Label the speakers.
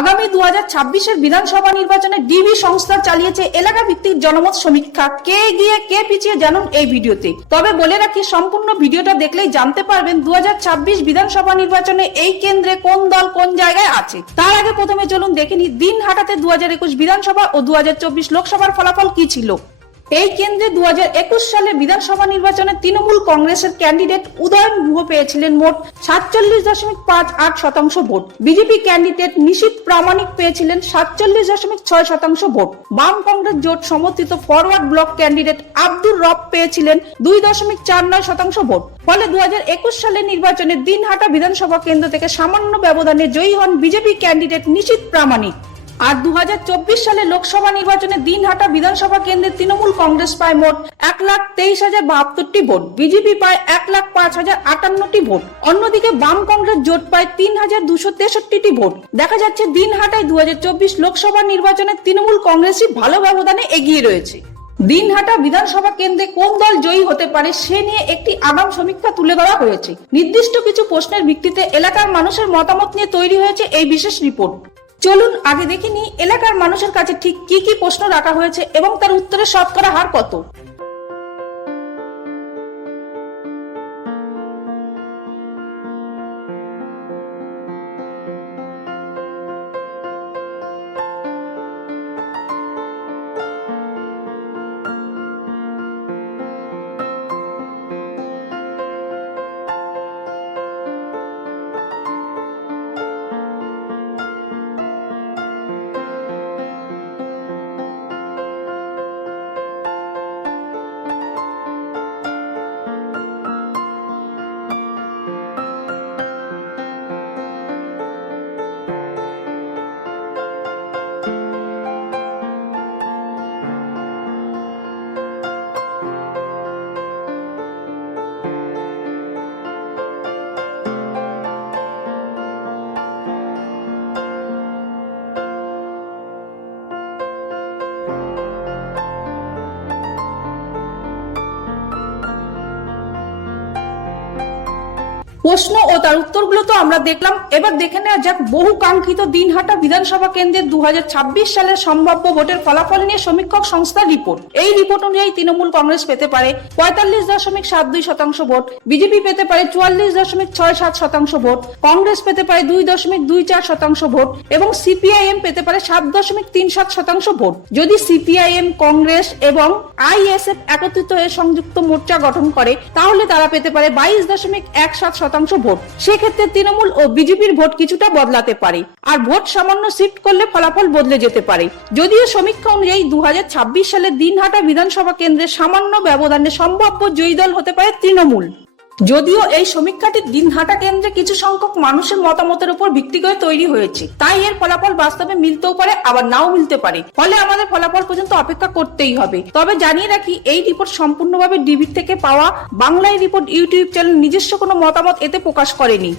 Speaker 1: আগামী দু হাজার ছাব্বিশের বিধানসভা নির্বাচনে ডিবি সংস্থা চালিয়েছে এলাকা ভিত্তিক জনমত সমীক্ষা। কে গিয়ে কে পিছিয়ে জানুন এই ভিডিওতে। তবে বলে রাখি, সম্পূর্ণ ভিডিওটা দেখলেই জানতে পারবেন দু হাজার ছাব্বিশ বিধানসভা নির্বাচনে এই কেন্দ্রে কোন দল কোন জায়গায় আছে। তার আগে প্রথমে চলুন দেখে দিন হাটাতে দু হাজার একুশ বিধানসভা ও দু হাজার চব্বিশ লোকসভার ফলাফল কি ছিল? এই কেন্দ্রে দুহাজার একুশ সালে বিধানসভা নির্বাচনে তৃণমূল কংগ্রেসের ক্যান্ডিডেট উদয়ন গুহ পেয়েছিলেন মোট সাতচল্লিশ দশমিক পাঁচ আট শতাংশ vote. BJP candidate Nishith Pramanik পেয়েছিলেন সাতচল্লিশ দশমিক ছয় শতাংশ ভোট। বাম কংগ্রেস জোট সমর্থিত ফরওয়ার্ড ব্লক ক্যান্ডিডেট আব্দুর রব পেয়েছিলেন দুই দশমিক চার নয় শতাংশ ভোট। ফলে দুই হাজার একুশ সালের নির্বাচনে দিনহাটা বিধানসভা কেন্দ্র থেকে সামান্য ব্যবধানে জয়ী হন বিজেপি ক্যান্ডিডেট নিশীত প্রামাণিক। আর দু হাজার চব্বিশ সালে লোকসভা নির্বাচনে দিনহাটা বিধানসভা কেন্দ্রে তৃণমূল কংগ্রেস পায় মোট এক লাখ তেইশ হাজার বাহাত্তরটি ভোট। বিজেপি পায় এক লাখ পাঁচ হাজার আটান্নটি ভোট। অন্যদিকে বাম কংগ্রেস জোট পায় তিন হাজার দুশো তেষট্টিটি ভোট। দেখা যাচ্ছে দিনহাটায় দুহাজার চব্বিশ লোকসভা নির্বাচনে তৃণমূল কংগ্রেসই ভালো ব্যবধানে এগিয়ে রয়েছে। দিনহাটা বিধানসভা কেন্দ্রে কোন দল জয়ী হতে পারে সে নিয়ে একটি আগাম সমীক্ষা তুলে ধরা হয়েছে। নির্দিষ্ট কিছু প্রশ্নের ভিত্তিতে এলাকার মানুষের মতামত নিয়ে তৈরি হয়েছে এই বিশেষ রিপোর্ট। চলুন আগে দেখিনি এলাকার মানুষের কাছে ঠিক কি কি প্রশ্ন রাখা হয়েছে এবং তার উত্তরের শতকরা হার কত? প্রশ্ন ও তার উত্তরগুলো তো আমরা দেখলাম। এবার দেখে নেওয়া যাক, বহু কাঙ্ক্ষিত দিনহাটা বিধানসভা কেন্দ্রের দু সালের সম্ভাব্য ভোটের ফলাফল নিয়ে সমীক্ষক সংস্থার রিপোর্ট। এই রিপোর্ট অনুযায়ী তৃণমূল কংগ্রেস পেতে পারে পঁয়তাল্লিশ দশমিক সাত দুই শতাংশ ভোট, বিজেপি পেতে পারে চুয়াল্লিশ দশমিক ছয় সাত শতাংশ ভোট, কংগ্রেস পেতে পারে দুই দশমিক দুই চার শতাংশ ভোট এবং সিপিআইএম পেতে পারে সাত দশমিক তিন সাত শতাংশ ভোট। যদি সিপিআইএম, কংগ্রেস এবং আইএসএফ একত্রিত হয়ে সংযুক্ত মোর্চা গঠন করে, তাহলে তারা পেতে পারে বাইশ দশমিক এক সাত শতাংশ ভোট। সেক্ষেত্রে তৃণমূল ও বিজেপির ভোট কিছুটা বদলাতে পারে। আর ভোট সামান্য শিফট করলে ফলাফল বদলে যেতে পারে। যদিও সমীক্ষা অনুযায়ী দু হাজার ছাব্বিশ সালে দিনহাটা বিধানসভা কেন্দ্রে সামান্য ব্যবধানে সম্ভাব্য জয়ী দল হতে পারে তৃণমূল। যদিও এই সমীক্ষাটি দিনহাটা কেন্দ্রে কিছু সংখ্যক মানুষের মতামতের উপর ভিত্তি করে তৈরি হয়েছে। তাই এর ফলাফল বাস্তবে মিলতেও পারে, আবার নাও মিলতে পারে। ফলে আমাদের ফলাফল পর্যন্ত অপেক্ষা করতেই হবে। তবে জানিয়ে রাখি, এই রিপোর্ট সম্পূর্ণভাবে ডিবির থেকে পাওয়া বাংলায় রিপোর্ট ইউটিউব চ্যানেল নিজস্ব কোনো মতামত এতে প্রকাশ করেনি।